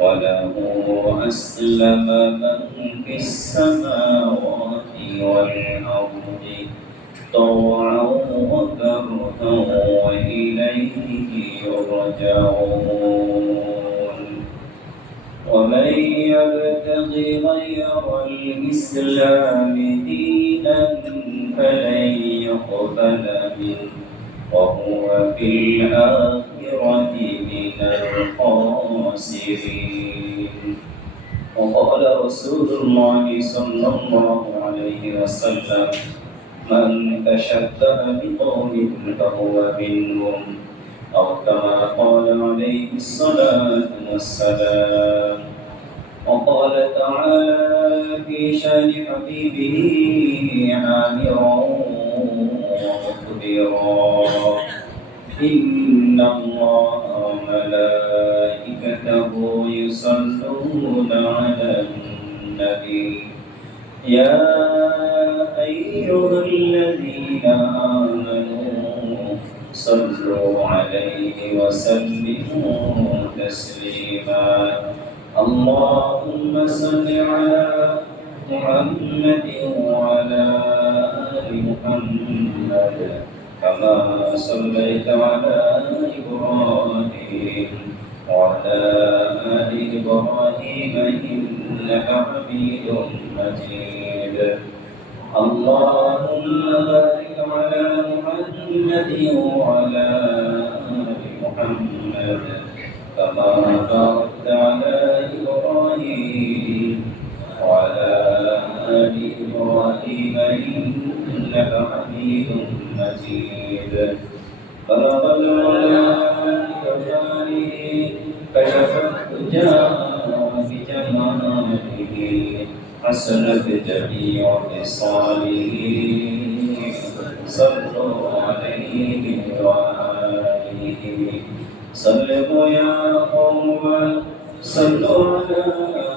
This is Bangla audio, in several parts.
وله أسلم من في السماوات والأرض طوعا وكرها وإليه يرجعون ومن يبتغ غير الإسلام دينا فلن يقبل منه وهو في الآخرة من الخاسرين وقال رسول الله صلى الله عليه وسلم من تشبه بقوم فهو منهم أو كما قال عليه الصلاة والسلام وقال تعالى في شان حبيبه عامرا ومخبرا إن الله وملائكته يصلون على النبي يا أيها الذين آمنوا صلوا عليه وسلموا تسليما اللهم صل على محمد وعلى آل محمد كما صليت على إبراهيم وعلى آل إبراهيم إنك حميد مجيد اللهم بارك على محمد وعلى آل محمد كما باركت على إبراهيم وعلى آل إبراهيم إنك حميد مجيد بلغ العلا بجلاله كشف الدجى بجماله حسنت جميع خصاله صلوا عليه وآله صلوا يا قوم صلوا على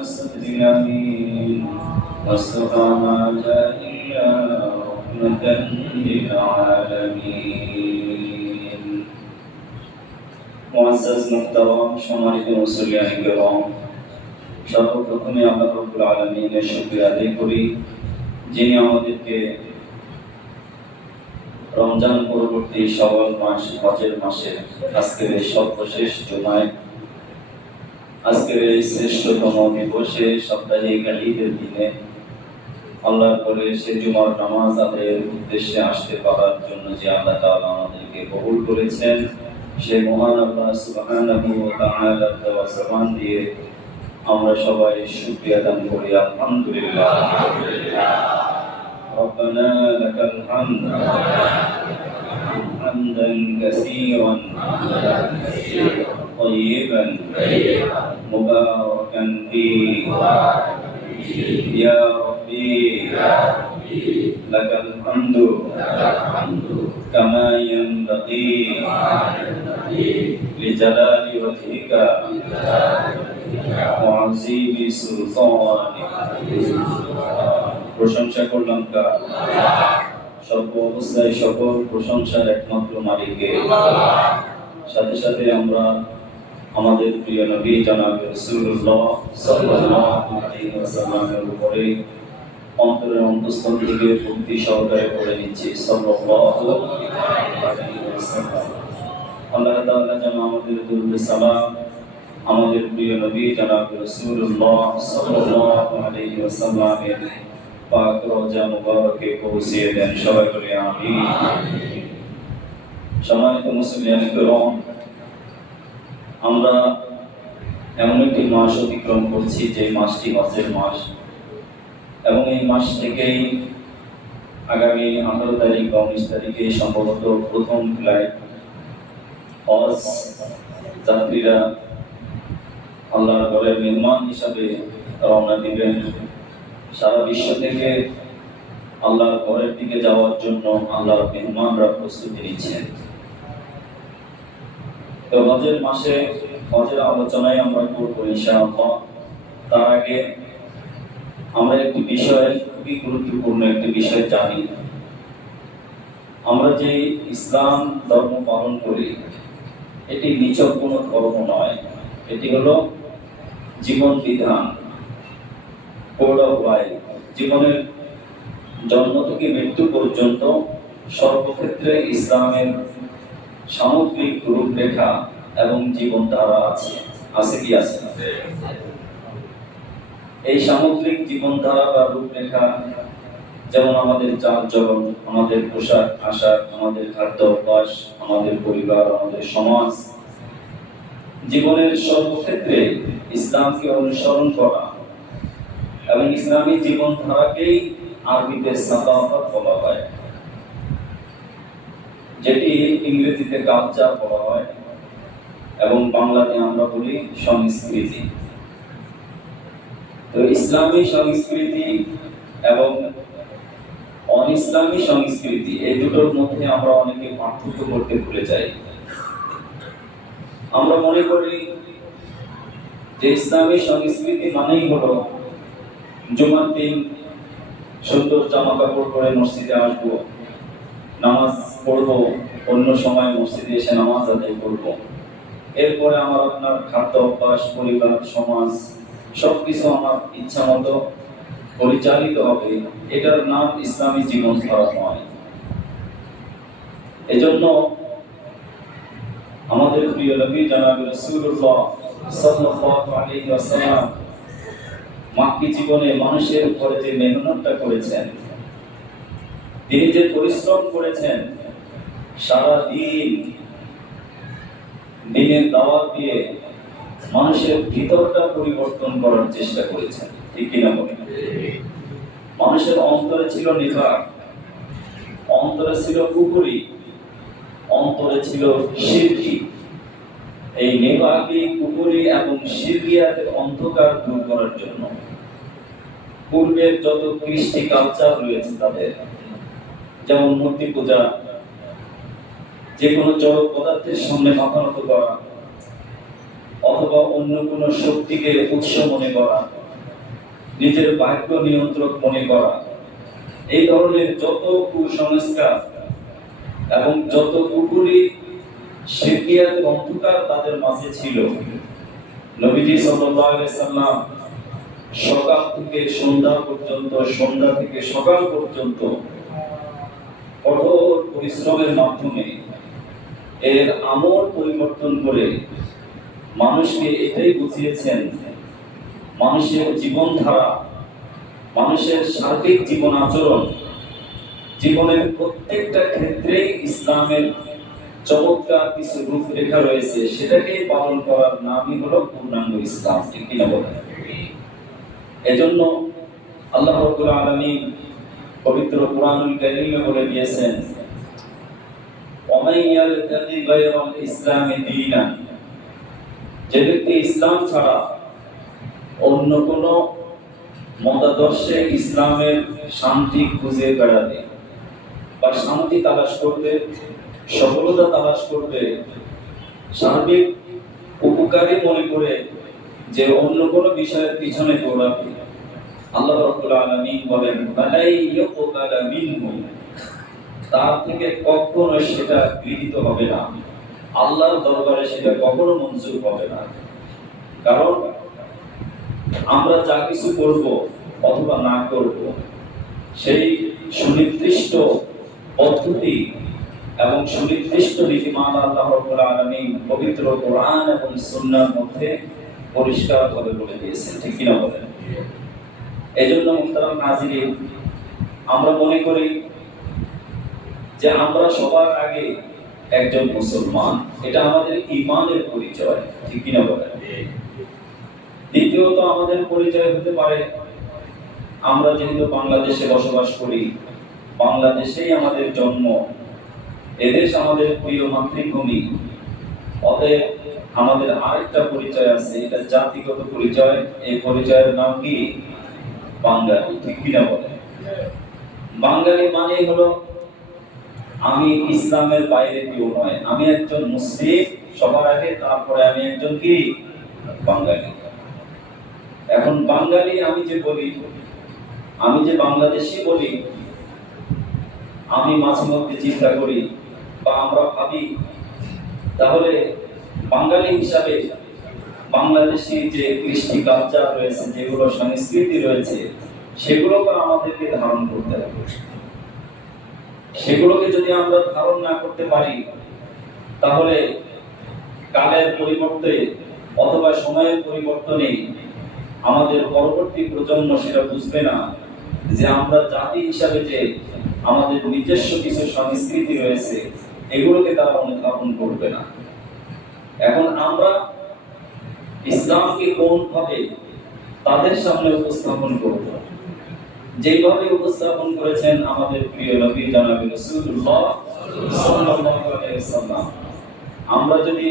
صدر الأمين مصطفى ما جاء إلا رحمة للعالمين মুআজ্জাজ মুহতারাম সম্মানিত মুসল্লিয়ান কিরাম সর্বপ্রথমে আল্লাহ রাব্বুল আলামিনের শুকরিয়া আদায় করি যিনি আমাদেরকে রমজান পরবর্তী শাওয়াল মাস হজের মাসে আজকের এই সর্বশেষ জুমায় আজকের এই শ্রেষ্ঠতম দিবসে সাপ্তাহিক ঈদের দিনে আল্লাহর করে সে জুমার নামাজ আদায়ের উদ্দেশ্যে আসতে পারার জন্য যে আল্লাহ তাআলা আমাদেরকে কবুল করেছেন সেই মহান আল্লাহ সুবহানাহু ওয়া তাআলার দেওয়া জবান দিয়ে আমরা সবাই শুকরিয়া আদায় করি আলহামদুলিল্লাহ ربنا لك الحمد حمدا كثيرا طيبا مباركا فيه يا ربي لك الحمد كما ينبغي لجلال وجهك وعظيم سلطانك প্রশংসা করলাম কার সর্ব অবস্থায় সকল প্রশংসার একমাত্র মালিককে সাথে সাথে আমরা আমাদের প্রিয় নবী জনাব রাসূলুল্লাহ সাল্লাল্লাহু আলাইহি ওয়াসাল্লামের উপরে অন্তরের অন্তঃস্থল থেকে ভক্তি সহকারে পড়ে নিচ্ছি সাল্লাল্লাহু আলাইহি ওয়াসাল্লাম আল্লাহ তাআলা যেন আমাদের দরুদ সালাম আমাদের প্রিয় নবী জনাব রাসূলুল্লাহ সাল্লাল্লাহু আলাইহি ওয়াসাল্লামের পাক রওজা মুবারকে পৌঁছিয়ে দেন সবাই বলি আমিন সম্মানিত মুসলিম কিরাম আমরা এমন একটি মাস অতিক্রম করছি যে মাসটি হজের মাস এবং এই মাস থেকেই আগামী 18 তারিখ বা 19 তারিখে সম্ভবত প্রথম ফ্লাইট হজ যাত্রীরা আল্লাহর ঘরের মেহমান হিসাবে রওনা দিবেন সারা বিশ্ব থেকে আল্লাহর ঘরের দিকে যাওয়ার জন্য আল্লাহর মেহমানরা প্রস্তুতি নিচ্ছেন তো হজের মাসে হজের আলোচনায় আমরা করব ইনশাআল্লাহ তার আগে আমরা একটি বিষয় খুবই গুরুত্বপূর্ণ একটি বিষয় জানি আমরা যে ইসলাম ধর্ম পালন করি এটি নিছক কোনো ধর্ম নয়, এটি হলো জীবন বিধান, কোড অফ লাইফ। জীবনের জন্ম থেকে মৃত্যু পর্যন্ত সর্বক্ষেত্রে ইসলামের সামগ্রিক রূপরেখা এবং জীবনধারা আছে। আছে কি আছে? এই সামগ্রিক জীবনধারা বা রূপরেখা, যেমন আমাদের চালচলন, আমাদের পোশাক আশাক, আমাদের খাদ্য অভ্যাস, আমাদের পরিবার, আমাদের সমাজ, জীবনের সর্বক্ষেত্রে ইসলামকে অনুসরণ করা এবং ইসলামী জীবনধারাকেই আরবিতে সাকাফাত বলা হয়, যেটি ইংরেজিতে কালচার বলা হয় এবং বাংলাতে আমরা বলি সংস্কৃতি। তো ইসলামী সংস্কৃতি এবং অন ইসলামী সংস্কৃতি, এই দুটোর মধ্যে আমরা অনেকে পার্থক্য করতে ভুলে যাই। আমরা মনে করি যে ইসলামী সংস্কৃতি মানেই হলো জুমার দিন সুন্দর জামা কাপড় পরে মসজিদে আসবো, নামাজ পড়বো, অন্য সময় মসজিদে এসে নামাজ আদায় করবো, এরপরে আমার আপনার খাদ্য অভ্যাস, পরিবার, সমাজ সবকিছু আমার ইচ্ছা মতো পরিচালিত হবে। এটার নাম ইসলামী জীবনধারা নয়। এজন্য আমাদের প্রিয় নবী জনাব রাসূলুল্লাহ সাল্লাল্লাহু আলাইহি ওয়াসাল্লাম মাক্কি জীবনে মানুষের উপরে যে মেহনতটা করেছেন, তিনি যে পরিশ্রম করেছেন, সারা দিন দিনের দাওয়াত দিয়ে মানুষের ভিতরটা পরিবর্তন করার চেষ্টা করেছেন। ঠিক কিনা বলেন? মানুষের অন্তরে ছিল নিফাক, অন্তরে ছিল কুফরি, অন্তরে ছিল শিরকি। এই নিফাকি, কুফরি এবং শিরকিয়াতের অন্ধকার দূর করার জন্য পূর্বের যত কৃষ্টি কালচার রয়েছে তাদের, যেমন মূর্তি পূজা, যে কোনো জড় পদার্থের সামনে মাথা নত করা, অথবা অন্য কোনো শক্তিকে উৎস মনে করা, নিজের বাক্য নিয়ন্ত্রক মনে করা, এই ধরনের যত কুসংস্কার এবং যত কুফরি শিরকিয়াতের অন্ধকার তাদের মাঝে ছিল, নবীজি সাল্লাল্লাহু আলাইহি ওয়াসাল্লাম সকাল থেকে সন্ধ্যা পর্যন্ত, সন্ধ্যা থেকে সকাল পর্যন্ত কঠোর পরিশ্রমের মাধ্যমে এর আমল পরিবর্তন করে মানুষকে এটাই বুঝিয়েছেন, মানুষের জীবনধারা, মানুষের সার্বিক জীবন আচরণ, জীবনের প্রত্যেকটা ক্ষেত্রেই ইসলামের চমৎকার কিছু রূপরেখা রয়েছে, সেটাকে পালন করার নামই হলো পূর্ণাঙ্গ ইসলাম। ঠিক কিনা বলেন? এজন্য আল্লাহ রাব্বুল আলামিন পবিত্র কুরআনুল কারীমে বলে দিয়েছেন, ওয়ামান ইয়াবতাগি গায়রাল ইসলামি দীনান, যে ব্যক্তি ইসলাম ছাড়া অন্য কোন মতাদর্শে ইসলামের শান্তি খুঁজে বেড়াবে বা শান্তি তালাশ করবে, সফলতা তালাশ করবে, সার্বিক উপকারী মনে করে যে অন্য কোন বিষয়ের পিছনে দৌড়াবে, আল্লাহ রাব্বুল আলামিন বলেন বালাই ইউকবালা মিনহু, তার থেকে কখনো সেটা গৃহীত হবে না, আল্লাহর দরবারে সেটা কখনো মঞ্জুর হবে না। কারণ আমরা যা কিছু করব অথবা না করব, সেই সুনির্দিষ্ট পদ্ধতি এবং সুনির্দিষ্ট নীতিমালা আল্লাহ রাব্বুল আলামিন পবিত্র কোরআন এবং সুন্নাহর মধ্যে পরিষ্কারভাবে বলে দিয়েছেন। ঠিক কিনা বলেন? এজন্য মুহতারাম নাযিরিন, আমরা মনে করি যে আমরা সবার আগে একজন মুসলমান, এটা আমাদের ঈমানের পরিচয়। ঠিক কিনা বলেন? দ্বিতীয়ত আমাদের পরিচয় হতে পারে আমরা যেহেতু বাংলাদেশে বসবাস করি, বাংলাদেশেই আমাদের জন্ম, এদেশ আমাদের প্রিয় মাতৃভূমি, অতএব আমাদের আরেকটা পরিচয় আছে, এটা জাতিগত পরিচয়। এই পরিচয়ের নাম কি? বাঙালি। ঠিক কিনা বলে? বাঙালি মানে হলো আমি ইসলামের বাইরে কেউ নয়, আমি একজন মুসলিম সবার আগে, তারপরে আমি একজন কি? বাঙালি। এখন বাঙালি আমি যে বলি, আমি যে বাংলাদেশি বলি, আমি মাঝে মধ্যে চিন্তা করি বা আমরা ভাবি, তাহলে বাঙালি হিসাবে বাংলাদেশি যে কৃষ্টি কালচার রয়েছে, যেগুলো সংস্কৃতি রয়েছে, সেগুলোকে আমাদেরকে ধারণ করতে হবে। সেগুলোকে যদি আমরা ধারণ না করতে পারি, তাহলে কালের পরিবর্তে অথবা সময়ের পরিবর্তনে আমাদের পরবর্তী প্রজন্ম সেটা বুঝবে না যে আমরা জাতি হিসাবে যে আমাদের নিজস্ব কিছু সংস্কৃতি রয়েছে, এগুলোকে তারা অনুধাবন করবে না। এখন আমরা ইসলামকে কোনভাবে তাদের সামনে উপস্থাপন করব, যেভাবে উপস্থাপন করেছেন আমাদের প্রিয় নবী জনাব রাসূলুল্লাহ সাল্লাল্লাহু আলাইহি ওয়াসাল্লাম। আমরা যদি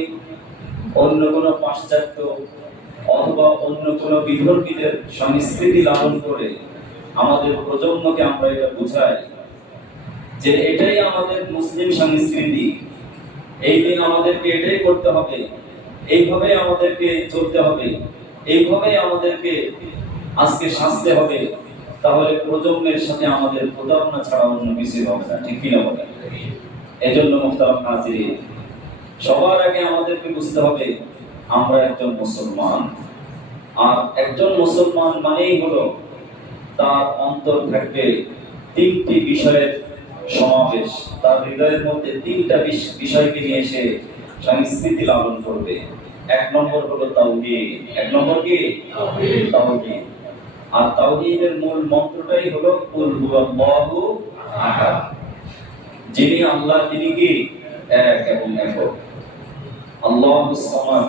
অন্য কোনো পাশ্চাত্য অথবা অন্য কোনো বিধর্মীদের সংস্কৃতি লালন করে আমাদের প্রজন্মকে আমরা এটা বুঝাই যে এটাই আমাদের মুসলিম সংস্কৃতি, এই দিন আমাদেরকে এটাই করতে হবে, এইভাবে আমাদেরকে চলতে হবে, এইভাবে আমাদেরকে আজকে সাজতে হবে, তাহলে প্রজন্মের সাথে আমাদের প্রতারণা ছাড়া অন্য কিছু হবে না, ঠিক কিনা বলেন? এজন্য মুহতারাম হাজিরিন, সবার আগে আমাদেরকে বুঝতে হবে আমরা একজন মুসলমান। আর একজন মুসলমান মানেই হলো তার অন্তর থাকবে তিনটি বিষয়ের সমাবেশ, তার হৃদয়ের মধ্যে তিনটা বিষয়কে নিয়ে এসে সংস্কৃতি লালন করবে। এক নম্বর হলো তাওহীদ। এক নম্বর কি? তাওহীদ। আর তাওহীদের মূল মন্ত্রটাই হলো কুল হুয়াল্লাহু আহাদ। যিনি আল্লাহ, তিনি কি? এক এবং একক। আল্লাহুস সামাদ,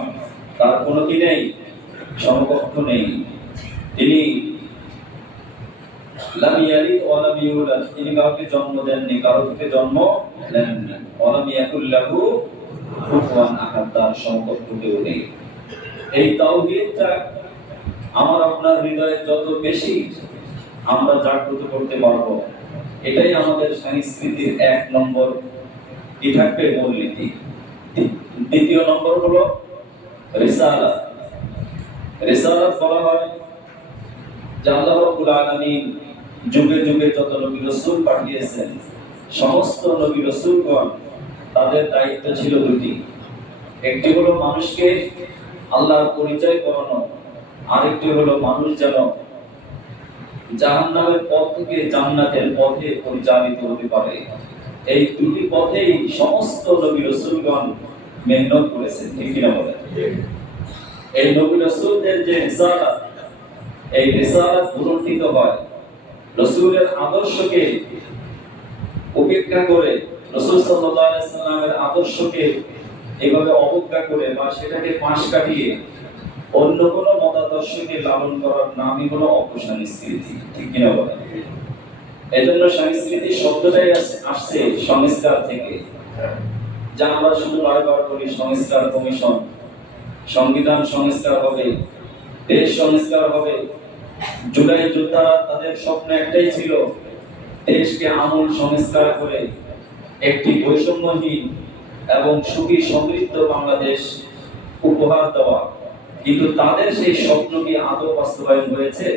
তার কোনো কি নেই, সমকক্ষ নেই। তিনি লাম ইয়ালিদ ওয়া লাম ইউলাদ, তিনি কাউকে জন্ম দেননি, কারো থেকে জন্ম নেননি। ওয়া লাম ইয়াকুল লাহু কুফুয়ান আহাদ, তার সমকক্ষ কেউ নেই। এই তাওহীদটা আমার আপনার হৃদয়ে যত বেশি আমরা জাগ্রত করতে পারবো, এটাই আমাদের সংস্কৃতির এক নম্বর কি থাকবে, মূলনীতি। দ্বিতীয় নম্বর হলো রিসালাত। রিসালাত বলা হয় যে আল্লাহ রাব্বুল আলামিন যুগে যুগে যত নবী রাসূল পাঠিয়েছেন, সমস্ত নবী রাসূলগণ তাদের দায়িত্ব ছিল দুটি। একটি হলো মানুষকে আল্লাহর পরিচয় করানো, আরেকটি হলো মানুষ যেন জাহান্নামের পথ থেকে জান্নাতের পথে পরিচালিত হতে পারে। এই দুটি পথেই সমস্ত নবী রাসূলগণ মেহনত করেছেন, ঠিক কিনা বলেন? এই নবী রাসূলদের যে রিসালাত, এই রিসালাত পুনর্থিত হয় রাসূলের আদর্শকে উপেক্ষা করে, রাসূল সাল্লাল্লাহু আলাইহি সাল্লামের আদর্শকে এভাবে অবজ্ঞা করে বা সেটাকে পাশ কাটিয়ে অন্য কোনো মতাদর্শকে লালন করার নামই হলো অপসংস্কৃতি, ঠিক কিনা বলেন? এজন্য সংস্কৃতি শব্দটাই আসছে সংস্কার থেকে, যা আমরা শুধু বারবার করি সংস্কার কমিশন। সংবিধান সংস্কার হবে, দেশ সংস্কার হবে। জুলাই যোদ্ধারা তাদের স্বপ্ন একটাই ছিল, দেশকে আমূল সংস্কার করে একটি বৈষম্যহীন এবং সুখী সমৃদ্ধ বাংলাদেশ উপহার দেওয়া। কিন্তু তাদের সেই স্বপ্ন কি আদৌ বাস্তবায়ন হয়েছে?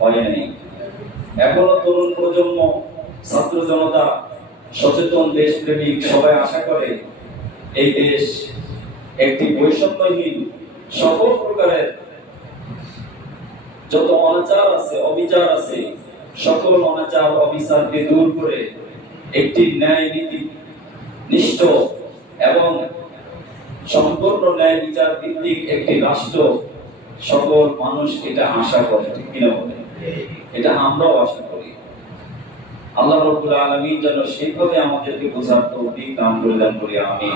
হয়নি। এখনো তরুণ প্রজন্ম, ছাত্র জনতা, সচেতন দেশপ্রেমিক সবাই আশা করে এই দেশ একটি বৈষম্যহীন, সকল প্রকারের যত অনাচার আছে, অবিচার আছে, সকল অনাচার অবিচারকে দূর করে একটি ন্যায় নীতি নিষ্ঠ এবং সম্পূর্ণ ন্যায় বিচার ভিত্তিক একটি রাষ্ট্র সকল মানুষ এটা আশা করে, ঠিক কিনা বলেন? এটা আমরাও আশা করি। আল্লাহ রাব্বুল আলামিন যেন সেইভাবে আমাদেরকে বোঝার তৌফিক দান করলেন, বলি আমিন।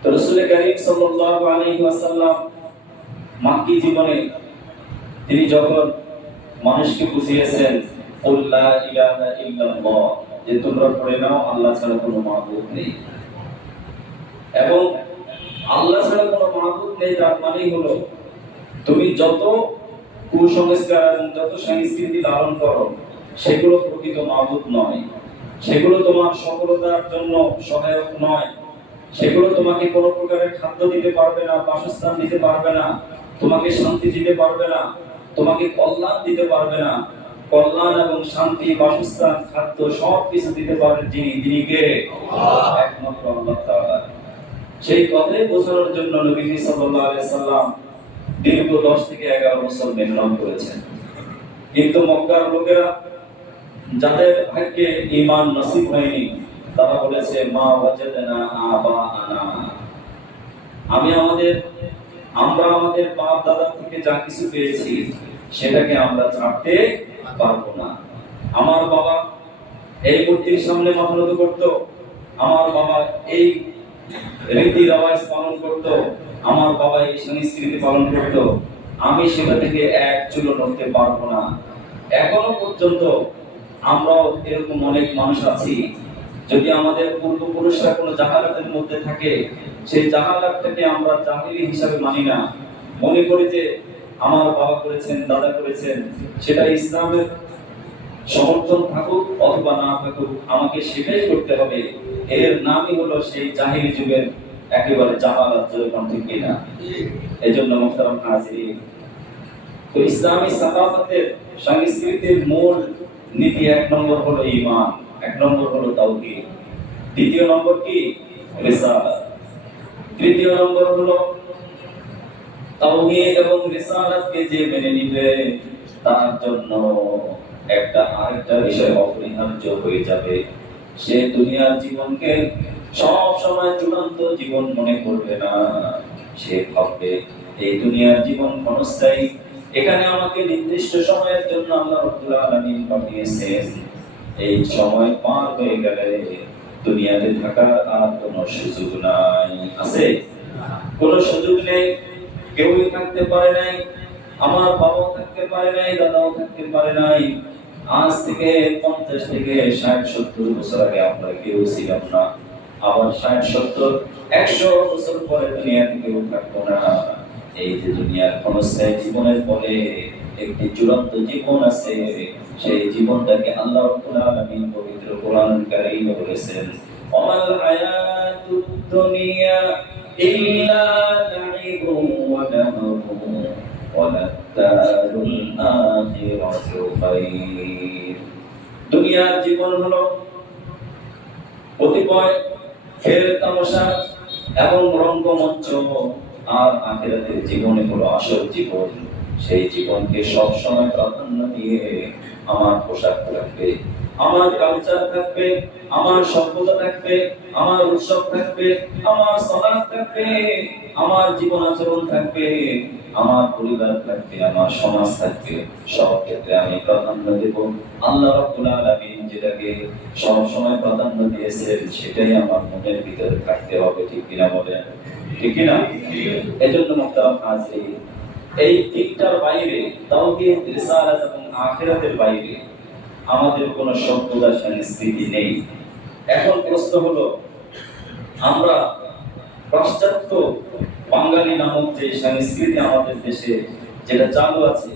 তো রাসূল কারীম সাল্লাল্লাহু আলাইহি ওয়াসাল্লাম মাক্কি জীবনে তিনি যখন মানুষকে বুঝিয়েছেন কুল লা ইলাহা ইল্লাল্লাহ, যে তোমরা পড়ে নাও আল্লাহ ছাড়া কোনো মাবুদ নেই, এবং আল্লাহ ছাড়া কোনো মাবুদ নেই তার মানেই হলো তুমি যত কুসংস্কার এবং যত সংস্কৃতি লালন করো সেগুলো প্রকৃত মাবুদ নয়, সেগুলো তোমার সফলতার জন্য সহায়ক নয়, সেগুলো তোমাকে কোনো প্রকারের খাদ্য দিতে পারবে না, বাসস্থান দিতে পারবে না, তোমাকে শান্তি দিতে পারবে না, তোমাকে কল্যাণ দিতে পারবে না। কল্যাণ এবং শান্তি, বাসস্থান, খাদ্য সব কিছু দিতে পারেন যিনি, তিনি কে? একমাত্র আল্লাহ তাআলা। সেই কথাই বোঝানোর জন্য নবীজি সাল্লাল্লাহু আলাইহি সাল্লাম দীর্ঘ 10 থেকে 11 বছর মেহনত করেছেন। কিন্তু মক্কার লোকেরা, যাদের ভাগ্যে ঈমান নসিব হয়নি, তারা বলেছে মা ওয়াজাদনা আবাআনা, আমরা আমাদের বাপ দাদা থেকে যা কিছু পেয়েছি সেটাকে আমরা ছাড়তে পারবো না। আমার বাবা এই মূর্তির সামনে মাথা নত করত, আমার বাবা এই রীতি রেওয়াজ পালন করত, আমার বাবা এই সংস্কৃতি পালন করত, আমি সেটা থেকে এক চুলো নড়তে পারবো না। এখনো পর্যন্ত আমরাও এরকম অনেক মানুষ আছি, যদি আমাদের পূর্বপুরুষরা কোনো জাহালাতের মধ্যে থাকে, সেই জাহালাতটাকে আমরা জাহিলি হিসাবে মানি না, মনে করি যে আমার বাবা করেছেন, দাদা করেছেন, সেটা ইসলামের সমর্থন থাকুক অথবা না থাকুক, আমাকে সেটাই করতে হবে। এর নামই হলো সেই জাহিলি যুগের একেবারে জাহালাত, যেরকম ঠিক কিনা? এজন্য মুহতারাম হাজিরিন, তো ইসলামী সাকাফাতের সংস্কৃতির মূল নীতি 1 নম্বর হলো ঈমান, 1 নম্বর হলো তাওহীদ, দ্বিতীয় নম্বর কি? রিসালাত, তৃতীয় নম্বর হলো তাওহীদ এবং রিসালাতকে যে মেনে নিবে তার জন্য আরেকটা বিষয় অপরিহার্য হয়ে যাবে। সে দুনিয়ার জীবনকে সব সময় চূড়ান্ত জীবন মনে করবে না, সে ভাববে এই দুনিয়ার জীবন ক্ষণস্থায়ী, এখানে আমাকে নির্দিষ্ট সময়ের জন্য আল্লাহ রাব্বুল আলামিন পাঠিয়েছেন, এই সময় পার হয়ে গেলে দুনিয়াতে থাকার আর কোনো সুযোগ নাই। আছে? কোনো সুযোগ নেই, কেউই থাকতে পারে নাই, আমার বাবাও থাকতে পারে নাই, দাদাও থাকতে পারে নাই। আজ থেকে 50 থেকে 60-70 বছর আগে আমরা কেউ ছিলাম না, আবার 60-70 100 বছর পরে দুনিয়াতে কেউ থাকবো না। এই যে দুনিয়ার ক্ষণস্থায়ী জীবনের পরে একটি চূড়ান্ত জীবন আছে, সেই জীবনটাকে আল্লাহ রাব্বুল আলামিন পবিত্র কোরআনুল কারীমে বলেছেন, ওয়াল হায়াতুদ দুনিয়া ইল্লা লাইবুন ওয়া লাহবুন ওয়া লাদ-দারুল আখিরাতু খায়র। দুনিয়ার জীবন হলো কতিপয় খেল তামাশা এবং রঙ্গমঞ্চ, আর আখিরাতের জীবনে হলো আসল জীবন। সেই জীবনকে সব সময় প্রাধান্য দিয়ে আমার পোশাক থাকবে, আমার কালচার থাকবে, আমার সভ্যতা থাকবে, আমার উৎসব থাকবে, আমার সালাত থাকবে, আমার জীবন আচরণ থাকবে, আমার পরিবার থাকবে, আমার সমাজ থাকবে। সব ক্ষেত্রে আমি প্রাধান্য দেব আল্লাহ রাব্বুল আলামিন যেটাকে সব সময় প্রাধান্য দিয়েছেন সেটাই আমার মনের ভিতরে থাকতে হবে। ঠিক কিনা বলেন? ঠিক কিনা? এজন্য মুহতারাম হাজিরিন, এই তিনটার বাইরে, তাওহীদ, রিসালাত এবং আখিরাতের বাইরে আমাদের কোনো সভ্যতা সংস্কৃতি নেই। এখন প্রশ্ন হলো, আমরা পাশ্চাত্য বাঙালি নামক যে সংস্কৃতি আমাদের দেশে যেটা চালু আছে,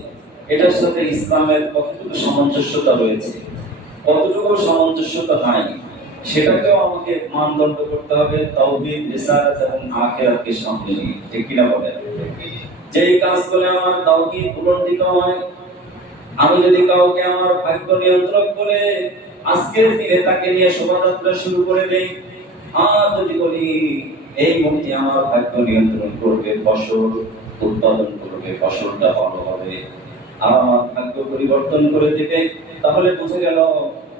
এটার সাথে ইসলামের কতটুকু সামঞ্জস্যতা রয়েছে, কতটুকু সামঞ্জস্যতা নাই, সেটাকেও আমাকে মানদণ্ড করতে হবে তাওহীদ, রিসালাত এবং আখিরাতকে সামনে নিয়ে। ঠিক কিনা বলেন? যেই কাজ করে আমার তাওহীদ উলণ্ঠিত হয়, আমি যদি কাউকে আমার ভাগ্য নিয়ন্ত্রক করে আজকের দিনে তাকে নিয়ে শোভাযাত্রা শুরু করে দেই, আর যদি বলি এই মূর্তি আমার ভাগ্য নিয়ন্ত্রণ করবে, ফসল উৎপাদন করবে, ফসলটা ভালো হবে, আর আমার ভাগ্য পরিবর্তন করে দেবে, তাহলে বুঝে গেল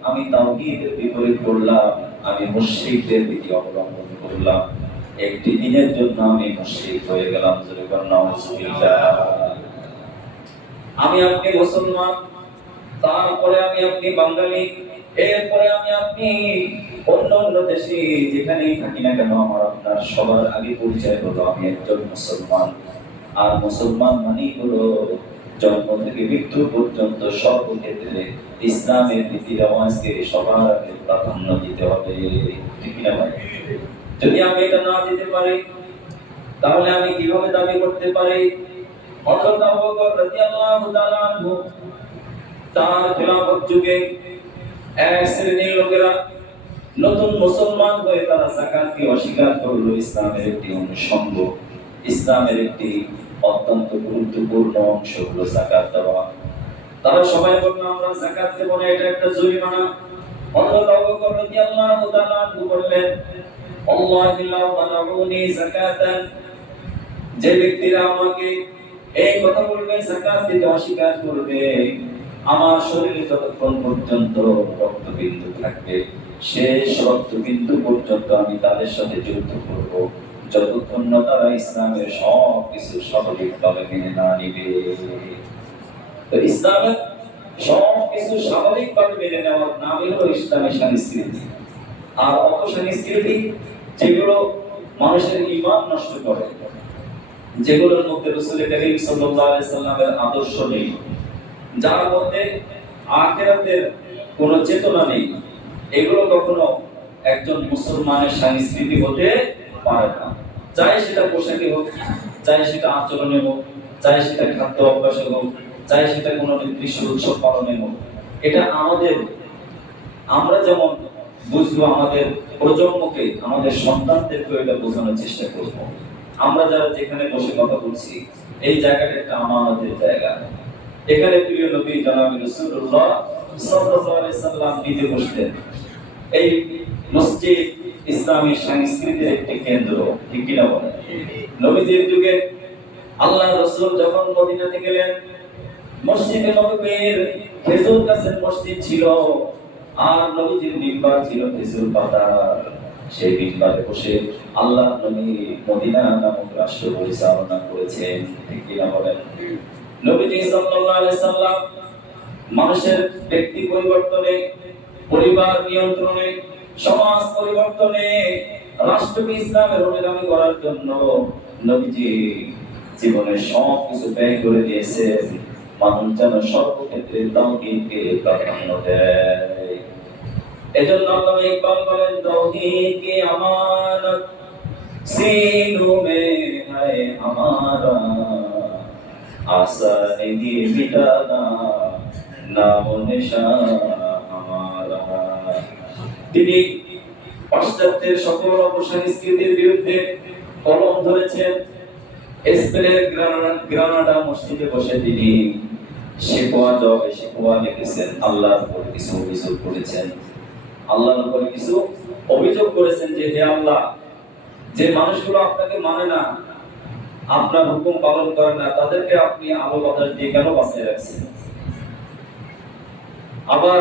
আমি তাওহীদের বিপরীত করলাম, আমি মুশরিকদের রীতি অবলম্বন করলাম। একটি দিনের জন্য আমি মুশরিক হয়ে গেলাম। আমি আপনি মুসলমান, তারপরে আমি আপনি বাঙালি, এরপরে আমি আপনি অন্য দেশে যেখানেই থাকি না কেন, আমার আপনার সবার আগে পরিচয় হলো আমি একজন মুসলমান। আর মুসলমান মানেই হলো জন্ম থেকে মৃত্যু পর্যন্ত সব ক্ষেত্রে ইসলামের রীতি রেওয়াজকে সবার আগে প্রাধান্য দিতে হবে। ঠিক না ভাই? যদি আমি এটা না দিতে পারি, তাহলে আমি কিভাবে দাবি করতে পারি হযরত আবু বকর রাদিয়াল্লাহু তাআলা আনহু তার খেলাফত যুগে এক শ্রেণীর লোকেরা নতুন মুসলমান হয়ে তারা যাকাতকে অস্বীকার করলো, ইসলামের একটি অনুষঙ্গ, ইসলামের একটি অত্যন্ত গুরুত্বপূর্ণ অংশ হলো যাকাত দেওয়া। তারা সবাই বলল আমরা যাকাত দেব না, এটা একটা জরিমানা। হযরত আবু বকর রাদিয়াল্লাহু তাআলা আনহু বললেন আল্লাহি লা মানাউনি যাকাতান, যে ব্যক্তিরা আমাকে এই কথা বলবে, যাকাত দিতে অস্বীকার করবে, আমার শরীরে যতক্ষণ পর্যন্ত রক্তবিন্দু থাকবে শেষ রক্তবিন্দু পর্যন্ত আমি তাদের সাথে যুদ্ধ করব, যতক্ষণ না তারা ইসলামের সব কিছু স্বাভাবিকভাবে মেনে না নিবে। তো ইসলামের সব কিছু স্বাভাবিকভাবে মেনে নেওয়ার নামই হলো ইসলামের সংস্কৃতি। আর অপসংস্কৃতি যেগুলো মানুষের ঈমান নষ্ট করে, যেগুলোর মধ্যে রাসূল করিম সাল্লাল্লাহু আলাইহি সাল্লামের আদর্শ নেই, যার মধ্যে আখিরাতের কোনো চেতনা নেই, এগুলো কখনো একজন মুসলমানের সংস্কৃতি হতে পারে না। চাই সেটা পোশাকে হোক, চাই সেটা আচরণে হোক, চাই সেটা খাদ্য অভ্যাসে হোক, চাই সেটা কোনো নির্দিষ্ট উৎসব পালনে হোক, এটা আমরা যেমন বুঝবো, আমাদের প্রজন্মকে, আমাদের সন্তানদেরকে এটা বোঝানোর চেষ্টা করব। আমরা যারা যেখানে বসে কথা বলছি, এই জায়গাটা একটা আমানতের জায়গা। এখানে প্রিয় নবী জনাব রাসূলুল্লাহ সাল্লাল্লাহু আলাইহি সাল্লাম নিজে বসতেন। এই মসজিদ ইসলামী সংস্কৃতির একটি কেন্দ্র, ঠিক কিনা বলেন? নবীজির যুগে আল্লাহ রাসূল যখন মদিনাতে গেলেন, মসজিদে নববীর খেজুর গাছের মসজিদ ছিল, আর নবীজির মিম্বার ছিল খেজুর পাতা। সেই মিম্বারে বসে আল্লাহ নবী মদিনা নামক রাষ্ট্র পরিচালনা করেছেন, ঠিক কিনা বলেন? নবীজি সাল্লাল্লাহু আলাইহি সাল্লাম মানুষের ব্যক্তি পরিবর্তনে, পরিবার নিয়ন্ত্রণে, সমাজ পরিবর্তনে, রাষ্ট্রকে ইসলামের অনুগামী করার জন্য নবীজি জীবনের সব কিছু ব্যয় করে দিয়েছেন। মানুষ যেন সর্বক্ষেত্রে তাওহীদকে প্রাধান্য দেয়। এজন্য আল্লাহ ইকবাল বলেন, তাওহীদ কি আমানত सीनों में है हमारा, आशा नहीं मिटाना नामो निशान हमारा। তিনি পাশ্চাত্যের সকল অপসংস্কৃতির বিরুদ্ধে কলম ধরেছেন। স্পেনের গ্রানাডা মসজিদে বসে তিনি শিকওয়া লিখেছেন, আল্লাহর উপর কিছু অভিযোগ করেছেন। আল্লাহর উপর কিছু অভিযোগ করেছেন যে, হে আল্লাহ, যে মানুষগুলো আপনাকে মানে না, আপনার হুকুম পালন করে না, তাদেরকে আপনি আলো বাতাস দিয়ে কেন বাঁচিয়ে রাখছেন? আবার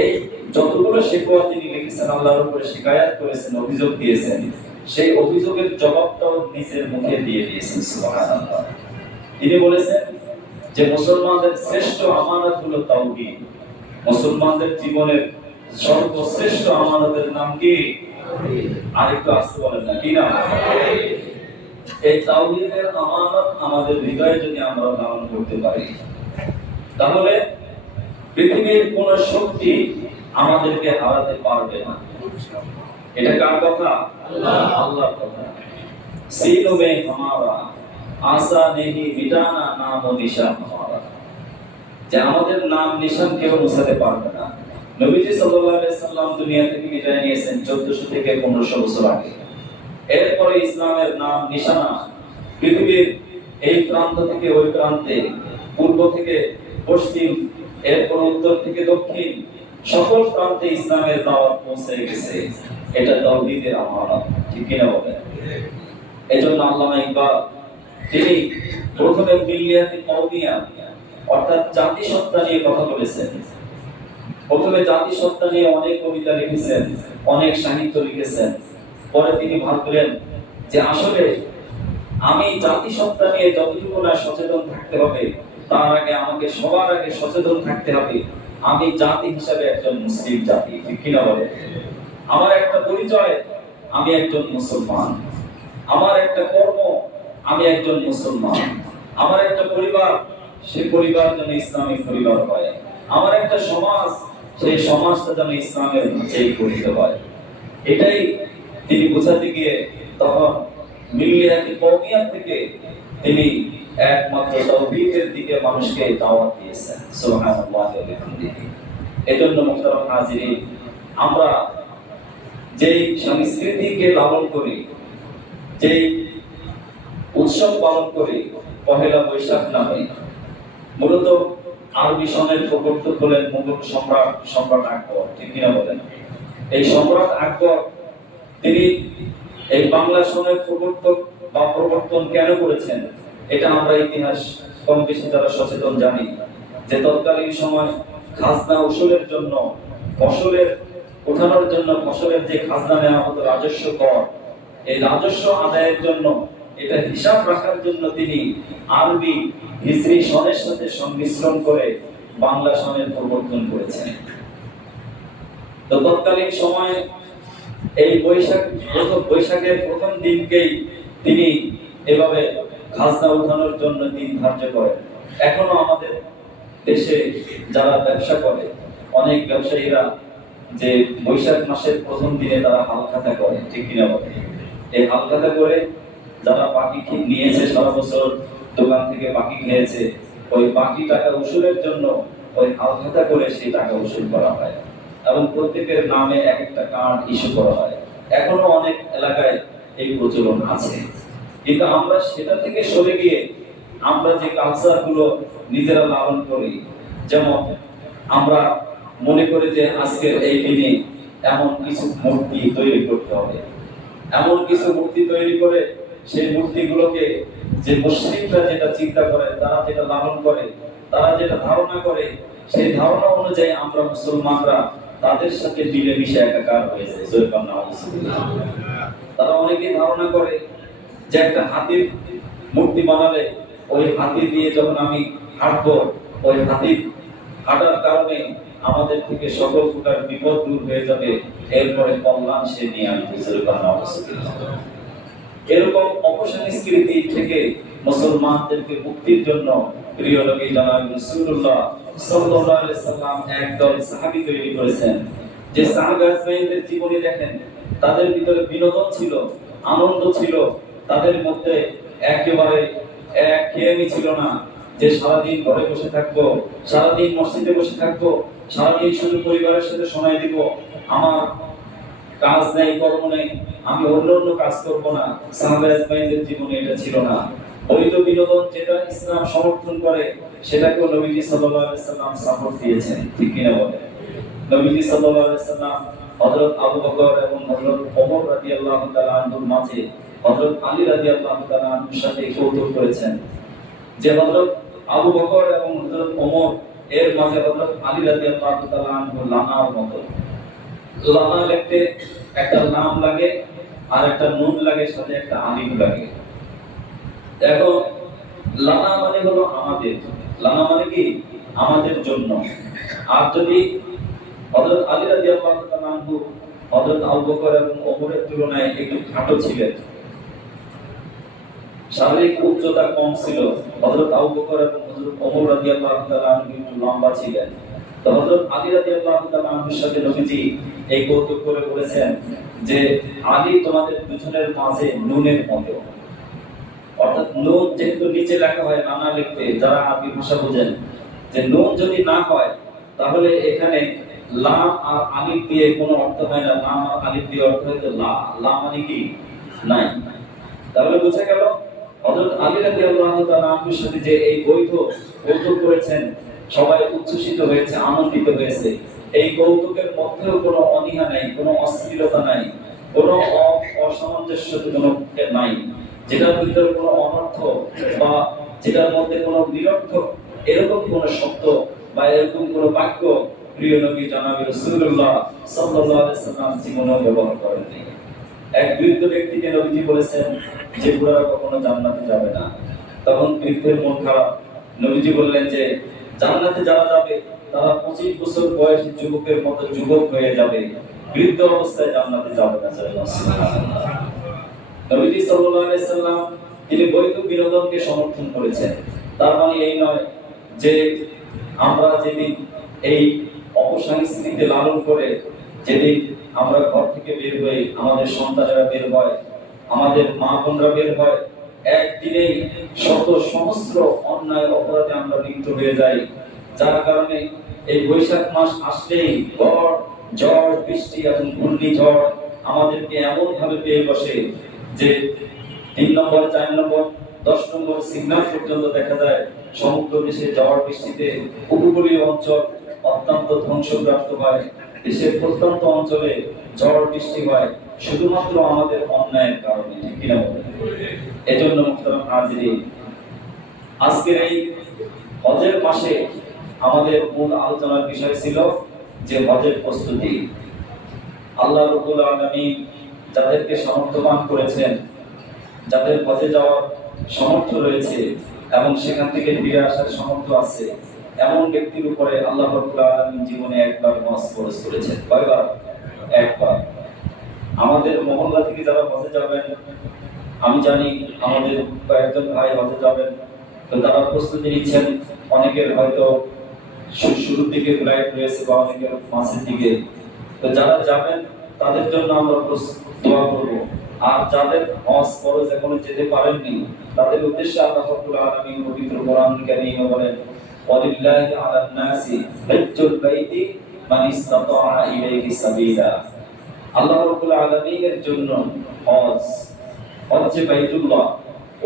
এই যতগুলো শিকওয়া তিনি লিখেছেন, আল্লাহর উপরে শিকায়াত করেছেন, অভিযোগ দিয়েছেন, সেই অভিযোগের জবাবটাও নিজের মুখে দিয়ে দিয়েছেন। সুবহানাল্লাহ। তিনি বলেছেন যে মুসলমানদের শ্রেষ্ঠ আমানত হলো তাওহীদ। মুসলমানদের জীবনের সর্বশ্রেষ্ঠ আমানতের নাম কি? আরেকটু আসতে বলেন না, কি নাম? এই তাওহীদের আমানত আমাদের হৃদয়ে যদি আমরা ধারণ করতে পারি, তাহলে পৃথিবীর কোন শক্তি আমাদেরকে হারাতে পারবে না। এটা কার কথা? আল্লাহর কথা। सीनों में हमारा आशा नहीं मिटाना नाम ও নিশান हमारा, যে আমাদের নাম নিশান কেউ মুছাতে পারবে না। নবীজি সাল্লাল্লাহু আলাইহি সাল্লাম দুনিয়া থেকে বিদায় নিয়েছেন 1400 থেকে 1500 বছর আগে। এরপরে ইসলামের নাম নিশানা পৃথিবীর এই প্রান্ত থেকে ওই প্রান্তে, পূর্ব থেকে পশ্চিম, এরপর উত্তর থেকে দক্ষিণ, সকল প্রান্তে ইসলামের দাওয়াত পৌঁছে গেছে। এটা তাওহীদের আমানত, ঠিক কিনা বলেন? এজন্য আল্লামা ইকবাল তিনি প্রথমে মিল্লিয়াতি কওমিয়া অর্থাৎ জাতিসত্তা নিয়ে কথা বলেছেন। প্রথমে জাতিসত্তা নিয়ে অনেক কবিতা লিখেছেন, অনেক সাহিত্য লিখেছেন। পরে তিনি ভাবলেন যে আসলে আমি জাতিসত্তা নিয়ে যতটুকু না সচেতন থাকতে হবে, তার আগে আমাকে সবার আগে সচেতন থাকতে হবে আমি জাতি হিসাবে একজন মুসলিম জাতি, ঠিক কিনা বলে? আমার একটা পরিচয়, আমি একজন মুসলমান। আমার একটা কর্ম, আমি একজন মুসলমান। আমার একটা পরিবার, সেই পরিবার যেন ইসলামিক পরিবার হয়। আমার একটা সমাজ, সেই সমাজটা যেন ইসলামের ধাঁচেই গঠিত হয়। এটাই তিনি বোঝাতে গিয়ে তখন মিল্লিয়াতি কওমিয়াত থেকে তিনি একমাত্র তাওহীদের দিকে মানুষকে দাওয়াত দিয়েছেন। সুবহানাল্লাহ ওয়া বিহামদিহি। এজন্য মুহতারাম হাজিরিন, আমরা যেই সংস্কৃতিকে লালন করি, যেই উৎসব পালন করি, পহেলা বৈশাখ নামে, মূলত আরবি সনের প্রবর্তক হলেন মুঘল সম্রাট আকবর, ঠিক কিনা বলেন? এই সম্রাট আকবর তিনি এই বাংলা সনের প্রবর্তক বা প্রবর্তন কেন করেছেন, এটা আমরা ইতিহাস কম বেশি যারা সচেতন জানি যে তৎকালীন সময় খাজনা উসুলের জন্য, ফসলের ওঠানোর জন্য, ফসলের যে খাজনা নেওয়া হতো রাজস্ব কর, এই রাজস্ব আদায়ের জন্য, এটা হিসাব রাখার জন্য তিনি আরবি হিজরি সনের সাথে সংমিশ্রণ করে বাংলা সনের প্রবর্তন করেছেন। তো তৎকালীন সময়ে এই বৈশাখের প্রথম দিনকেই তিনি এভাবে খাজনা উঠানোর জন্য দিন ধার্য করেন। এখনো আমাদের দেশে যারা ব্যবসা করে, অনেক ব্যবসায়ীরা যে বৈশাখ মাসের প্রথম দিনে তারা হালখাতা করে, ঠিক কিনা বলে? এই হালখাতা করে যারা বাকি নিয়েছে, সারা বছর দোকান থেকে বাকি খেয়েছে, ওই বাকি টাকা উসুলের জন্য ওই হালখাতা করে সেই টাকা উসুল করা হয় এবং প্রত্যেকের নামে এক একটা কার্ড ইস্যু করা হয়। এখনো অনেক এলাকায় এই প্রচলন আছে, কিন্তু আমরা সেটা থেকে সরে গিয়ে আমরা যে কালচার গুলো নিজেরা লালন করি, যেমন আমরা মনে করি যে আজকের এই দিনে এমন কিছু মূর্তি তৈরি করতে হবে, এমন কিছু মূর্তি তৈরি করে সেই মূর্তিগুলোকে যে মুসলিমরা যেটা চিন্তা করে, তারা যেটা লালন করে, তারা যেটা ধারণা করে, সেই ধারণা অনুযায়ী আমরা মুসলমানরা তাদের সাথে মিলেমিশে একাকার হয়ে যায়। তারা অনেকেই ধারণা করে যে একটা হাতির মূর্তি বানালে ওই হাতি দিয়ে যখন আমি হাঁটবো, ওই হাতির হাঁটার কারণে আমাদের থেকে সকল প্রকার বিপদ দূর হয়ে যাবে, এরপরে কল্যাণ সে নিয়ে আসবে। এরকম অপসংস্কৃতি থেকে মুসলমানদেরকে মুক্তির জন্য প্রিয় নবী জনাব রাসূলুল্লাহ সাল্লাল্লাহু আলাইহি সাল্লাম একদল সাহাবী তৈরি করেছেন। যে সাহাবাদের জীবনী দেখেন, তাদের ভিতরে বিনোদন ছিল, আনন্দ ছিল, তাদের মধ্যে একেবারে একঘেয়েমি ছিল না যে সারাদিন ঘরে বসে থাকবো, সারাদিন মসজিদে বসে থাকবো, সারাদিন শুধু পরিবারের সাথে সময় দিব, আমার কাজ নেই, কর্ম নেই, আমি অন্য অন্য কাজ করবো না। সাহাবাদের জীবনে এটা ছিল না। বৈধ বিনোদন যেটা ইসলাম সমর্থন করে, সেটাকে নবীজি সাল্লাল্লাহু আলাইহি সাল্লাম সাপোর্ট দিয়েছেন, ঠিক কিনা বলেন? নবীজি সাল্লাল্লাহু আলাইহি সাল্লাম হযরত আবু বকর এবং হযরত ওমর রাদিয়াল্লাহু তাআলা আনহুর মাঝে হযরত আলী রাদিয়াল্লাহু তাআলা আনহুর সাথে কৌতুক করেছেন যে হযরত আবু বকর এবং হযরত ওমর এর মাঝে হযরত আলী রাদিয়াল্লাহু তাআলা আনহু লানার মতো। লানা লিখতে একটা নাম লাগে, আর একটা নুন লাগে, সাথে একটা আলিফ লাগে। দেখো, লানা মানে হলো আমাদের, লানা মানে কি? আমাদের জন্য। আর যদি হযরত আলী রাদিয়াল্লাহু তাআলা আনহু হযরত আবু বকর এবং ওমরের তুলনায় একটু খাটো ছিলেন, শারীরিক উচ্চতা কম ছিল, হযরত আবু বকর এবং হযরত ওমর রাদিয়াল্লাহু তাআলা আনহু একটু লম্বা ছিলেন, তো হযরত আলী রাদিয়াল্লাহু তাআলা আনহুর সাথে নবীজি এই কৌতুক করে বলেছেন যে আলী তোমাদের দুজনের মাঝে নুনের মতো। অর্থাৎ নুন যেহেতু নিচে লেখা হয় নানা লিখতে, যারা আরবি ভাষা বোঝেন, যে নুন যদি না হয় তাহলে এখানে লাম আর আলিফ দিয়ে কোনো অর্থ হয় না। লাম আর আলিফ দিয়ে অর্থ হয় তো লা, লা মানে কি? নাই। তাহলে বোঝা গেল হযরত আলী রাদিয়াল্লাহু তাআলা আনহুর সাথে যে এই বৈধ কৌতুক করেছেন, সবাই উচ্ছ্বসিত হয়েছে, আনন্দিত হয়েছে। এই কৌতুকের মধ্যেও কোনো অনীহা নাই, কোনো অশ্লীলতা নাই, কোনো অসামঞ্জস্য কোনো নাই, যেটার ভিতরে কোনো অনর্থ বা যেটার মধ্যে কোনো নিরর্থক এরকম কোনো শব্দ বা এরকম কোনো বাক্য প্রিয় নবী জনাব রাসূলুল্লাহ সাল্লাল্লাহু আলাইহি সাল্লাম জীবনে ব্যবহার করেননি। এক বৃদ্ধ ব্যক্তিকে নবীজি বলেছেন যে বুড়ারা কখনো জান্নাতে যাবে না। তখন বৃদ্ধের মন খারাপ। নবীজি বললেন যে জান্নাতে যারা যাবে তারা 25 বছর বয়সী যুবকের মতো যুবক হয়ে যাবে, বৃদ্ধ অবস্থায় জান্নাতে যাবে না। নবীজি সাল্লাল্লাহু আলাইহি সাল্লাম তিনি বৈধ বিনোদনকে সমর্থন করেছেন। তার মানে এই নয় যে আমরা যেদিন এই অপসংস্কৃতি লালন করে, যেদিন আমরা ঘর থেকে বের হই, আমাদের সন্তানেরা বের হয়, আমাদের মা বোনরা বের হয়, একদিনেই শত সহস্র অন্যায় অপরাধে আমরা লিপ্ত হয়ে যাই, যার কারণে এই বৈশাখ মাস আসলেই ঝড় বৃষ্টি এবং ঘূর্ণিঝড় আমাদেরকে এমন ভাবে পেয়ে বসে যে 3 নম্বর 4 নম্বর 10 নম্বর সিগন্যাল পর্যন্ত দেখা যায় সমগ্র দেশে ঝড় বৃষ্টিতে উপকূলীয় অঞ্চল অত্যন্ত ধ্বংসপ্রাপ্ত হয়, দেশের প্রত্যন্ত অঞ্চলে ঝড় বৃষ্টি হয়, শুধুমাত্র আমাদের অন্যায়ের কারণে, ঠিক কিনা বলেন? এজন্য মুহতারাম হাজিরিন, আজকের এই হজের মাসে আমাদের মূল আলোচনার বিষয় ছিল যে হজের প্রস্তুতি। আল্লাহ রাব্বুল আলামিন যাদেরকে সামর্থ্যবান করেছেন, যাদের হজে যাওয়ার সামর্থ্য রয়েছে এবং সেখান থেকে ফিরে আসার সামর্থ্য আছে, এমন ব্যক্তির উপরে আল্লাহ রাব্বুল আলামিন জীবনে একবার হজ ফরজ করেছেন। কয়বার? একবার। আমাদের মহল্লা থেকে যারা হজে যাবেন, আমি জানি আমাদের কয়েকজন ভাই হজে যাবেন, তো তারা প্রস্তুতি নিচ্ছেন। অনেকের হয়তো শুরুর দিকে ফ্লাইট রয়েছে বা অনেকের মাঝের দিকে। তো যারা যাবেন তাদের জন্য আমরা দোয়া করব। আর যাদের হজ ফরজ এখনো যেতে পারেননি, তাদের উদ্দেশ্যে আল্লাহ রাব্বুল আলামিন পবিত্র কোরআন কারীমে বলেন, ওয়ালিল্লাহি আলান নাসি হিজ্জুল বাইতি মান ইসতাতাআ ইলাইহি সাবিলা। আল্লাহ রাব্বুল আলামিনের জন্য হজ, হজ্জে বাইতুল্লাহ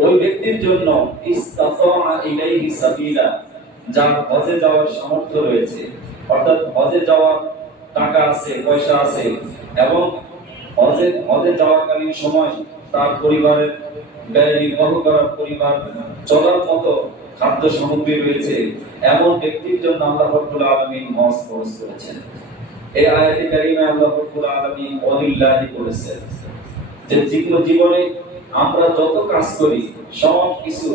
ওই ব্যক্তির জন্য ইসতাতাআ ইলাইহি সাবিলা, যার হজে যাওয়ার সামর্থ্য রয়েছে, অর্থাৎ হজে যাওয়ার টাকা আছে, পয়সা আছে এবং হজে যাওয়াকালীন সময় তার পরিবারের ব্যয় নির্বাহ করার, পরিবার চলার মতো খাদ্য সামগ্রী রয়েছে, এমন ব্যক্তির জন্য আল্লাহ রাব্বুল আলামিন হজ ফরজ করেছেন। এই আয়াতে কারিমে আল্লাহ রাব্বুল আলামিন ওয়ালিল্লাহি বলেছেন যে জীবনে আমরা যত কাজ করি সব কিছু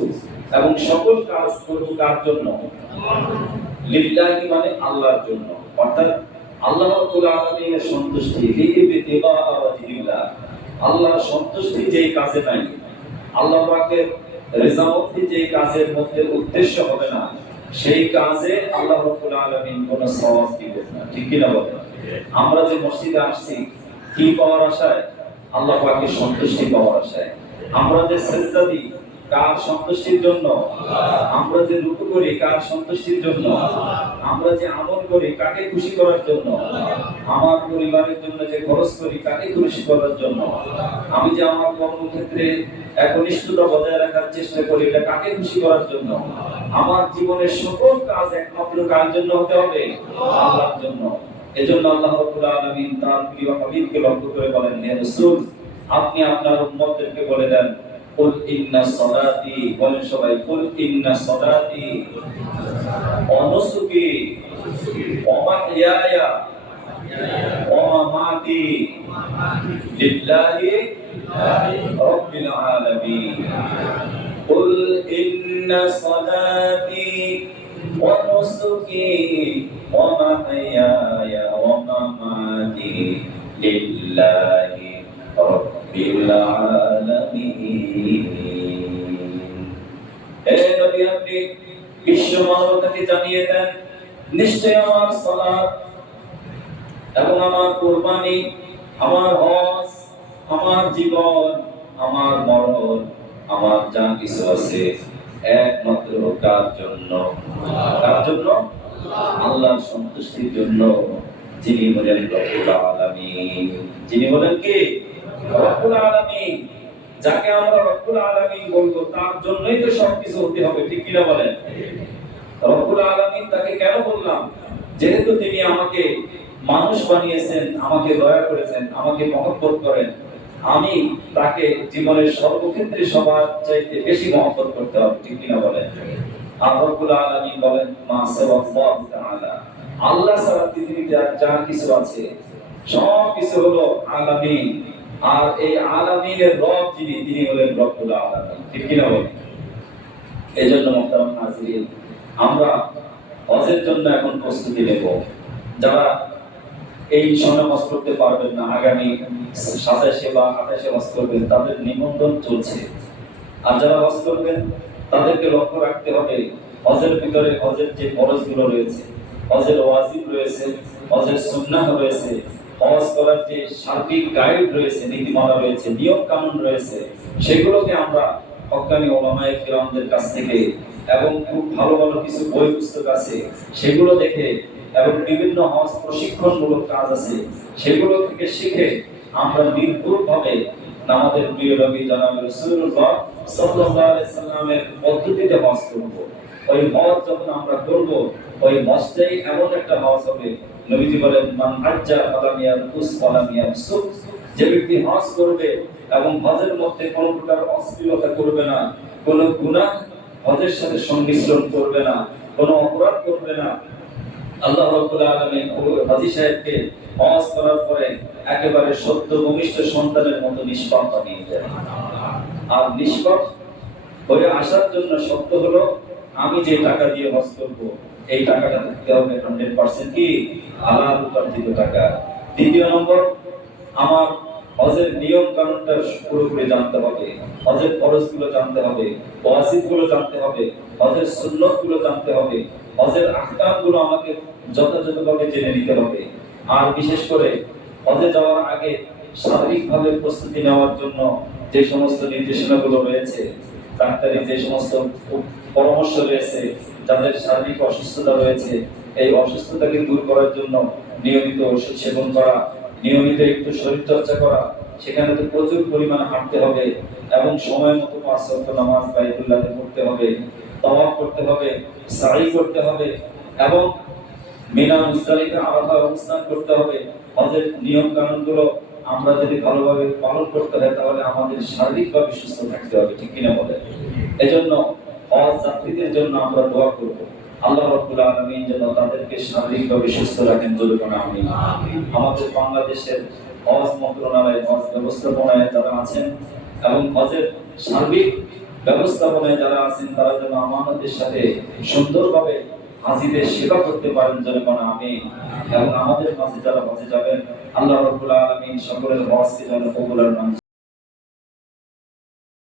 এবং সকল কাজ করব কার জন্য? লিল্লাহি মানে আল্লাহর জন্য, অর্থাৎ আল্লাহ রাব্বুল আলামিনের সন্তুষ্টি, লিইবতিগা ওয়াজহিল্লাহ। আল্লাহর সন্তুষ্টি যেই কাজে নাই, আল্লাহ পাকের রিজামতি যেই কাজের মধ্যে উদ্দেশ্য হবে না, সেই কাজে আল্লাহ রাব্বুল আলামিন কোনো সওয়াব দিবেন না, ঠিক কি না বলেন? আমরা যে মসজিদে আসছি কি পাওয়ার আশায়? আল্লাহ পাকের সন্তুষ্টি পাওয়ার আশায়। আমরা যে সিজদা দিই কার সন্তুষ্টির জন্য? আমরা যে রুকু করি কার সন্তুষ্টির জন্য? আমরা যে আমল করি কাকে খুশি করার জন্য? আমার পরিবারের জন্য যে খরচ করি কাকে খুশি করার জন্য? আমি যে আমার কর্মক্ষেত্রে একনিষ্ঠতা বজায় রাখার চেষ্টা করি এটা কাকে খুশি করার জন্য? আমার জীবনের সকল কাজ একমাত্র কার জন্য হতে হবে? আল্লাহর জন্য। এজন্য আল্লাহ রাব্বুল আলামিন তার প্রিয় হাবিবকে লক্ষ্য করে বলেন, হে রাসূল, আপনি আপনার উম্মতদেরকে বলে দেন, কুল ইন্না সালাতি, বলেন সবাই, কুল ইন্না সালাতি ওয়া নুসুকি ওয়া মাহইয়ায়া ওয়া মামাতি লিল্লাহি রাব্বিল আলামিন। কুল ইন্না সালাতি ওয়া নুসুকি ওয়া মাহইয়ায়া ওয়া মামাতি লিল্লাহি রাব্বিল আলামিন। হে নবী, আপনি বিশ্ব মানবতাকে জানিয়ে দেন, নিশ্চয় আমার সালাত এবং আমার কুরবানি, আমার হজ, আমার জীবন, আমার মরণ, আমার যা কিছু আছে একমাত্র কার জন্য? কার জন্য? আল্লাহর সন্তুষ্টির জন্য, যিনি হলেন রব্বুল আলামিন। যিনি হলেন কি? রব্বুল আলামিন। যাকে আমরা রব্বুল আলামিন বলবো তার জন্যই তো সবকিছু হতে হবে, ঠিক কিনা বলেন? রব্বুল আলামিন তাকে কেন বললাম? যেহেতু তিনি আমাকে মানুষ বানিয়েছেন, আমাকে দয়া করেছেন, আমাকে মহব্বত করেন, আমি তাকে জীবনের সর্বক্ষেত্রে সবার চাইতে বেশি মহব্বত করতে হবে, ঠিক কিনা বলেন? আর রব্বুল আলামিন বলেন, মা সাওয়াল্লাহু তাআলা, আল্লাহ ছাড়া পৃথিবীতে যা কিছু আছে সব কিছু হলো আলামিন। আর এই আলামিনের রব যিনি, তিনি হলেন রব্বুল আলামিন, ঠিক কিনা বলেন? এজন্য মুহতারাম হাজিরিন, আমরা হজের জন্য এখন প্রস্তুতি নেব। যারা এই সময় হজ করতে পারবেন না, আগামী 27 বা 28 হজ করবেন, তাদের নিবন্ধন চলছে। আর যারা হজ করবেন তাদেরকে লক্ষ্য রাখতে হবে হজের ভিতরে হজের যে ফরজগুলো রয়েছে, হজের ওয়াজিব রয়েছে, হজের সুন্নাহ রয়েছে, হজ করার যে সার্বিক গাইড রয়েছে, নীতিমালা রয়েছে, নিয়ম কানুন রয়েছে, সেগুলোকে আমরা হক্কানি ওলামায়ে কিরামদের কাছ থেকে এবং খুব ভালো ভালো কিছু বই পুস্তক আছে সেগুলো দেখে এবং বিভিন্ন হজ প্রশিক্ষণমূলক কাজ আছে সেগুলো থেকে শিখে আমরা নির্ভুলভাবে আমাদের প্রিয় নবী জনাব রাসূলুল্লাহ সাল্লাল্লাহু আলাইহি সাল্লামের পদ্ধতিতে হজ করব। ওই হজ যখন আমরা করব, ওই হজটাই এমন একটা হজ হবে, নবীজি বলেন, মান হাজ্জা ফালাম ইয়ারফুস ওয়ালাম ইয়াফসুক যে ব্যক্তি হজ করবে এবং হজের মধ্যে কোনো প্রকার অশ্লীলতা করবে না, কোনো গুনাহ হজের সাথে সংমিশ্রণ করবে না, কোনো অপরাধ করবে না, আল্লাহ রাব্বুল আলামিন হাজী সাহেবকে হজ করার পরে একেবারে সদ্য ভূমিষ্ঠ সন্তানের মতো নিষ্পাপ বানিয়ে দেয়। আর নিষ্পাপ হয়ে আসার জন্য শর্ত হলো আমি যে টাকা দিয়ে হজ করব এই টাকাটা থাকতে হবে 100% কি হালাল উপার্জিত টাকা। দ্বিতীয় নম্বর, আমার হজের নিয়ম কানুনটা পুরোপুরি জানতে হবে, হজের ফরজগুলো জানতে হবে, ওয়াজিবগুলো জানতে হবে, হজের সুন্নতগুলো জানতে হবে, হজের আহকামগুলো আমাকে যথাযথভাবে জেনে নিতে হবে। আর বিশেষ করে হজে যাওয়ার আগে শারীরিকভাবে প্রস্তুতি নেওয়ার জন্য যে সমস্ত নির্দেশনাগুলো রয়েছে, ডাক্তারি যে সমস্ত পরামর্শ রয়েছে, যাদের শারীরিক অসুস্থতা রয়েছে এই অসুস্থতাকে দূর করার জন্য নিয়মিত ওষুধ সেবন করা, নিয়মিত একটু শরীর চর্চা করা, সেখানে তো প্রচুর পরিমাণে হাঁটতে হবে এবং সময় মতো 5 ওয়াক্ত নামাজ বাইতুল্লাহে পড়তে হবে, তাওয়াফ করতে হবে, সাই করতে হবে এবং মিনা মুজদালিফা আরাফা অবস্থান করতে হবে। হজের নিয়ম কানুনগুলো আমরা যদি ভালোভাবে পালন করতে হয় তাহলে আমাদের শারীরিকভাবে সুস্থ থাকতে হবে, ঠিক কিনা বলেন? এজন্য হজ যাত্রীদের জন্য আমরা দোয়া করব, আল্লাহ রাব্বুল আলামিন যেন তাদেরকে শারীরিকভাবে সুস্থ রাখেন। জোরে বলেন আমিন। আমাদের বাংলাদেশের হজ মন্ত্রণালয়, হজ ব্যবস্থাপনায় যারা আছেন এবং হজের সার্বিক ব্যবস্থাপনায় যারা আছেন তারা যেন আমানতের সাথে সুন্দরভাবে হাজীদের সেবা করতে পারেন। জোরে বলেন আমিন। এবং আমাদের মাঝে যারা হজে যাবেন আল্লাহ রাব্বুল আলামিন সকলের হজকে যেন কবুল আর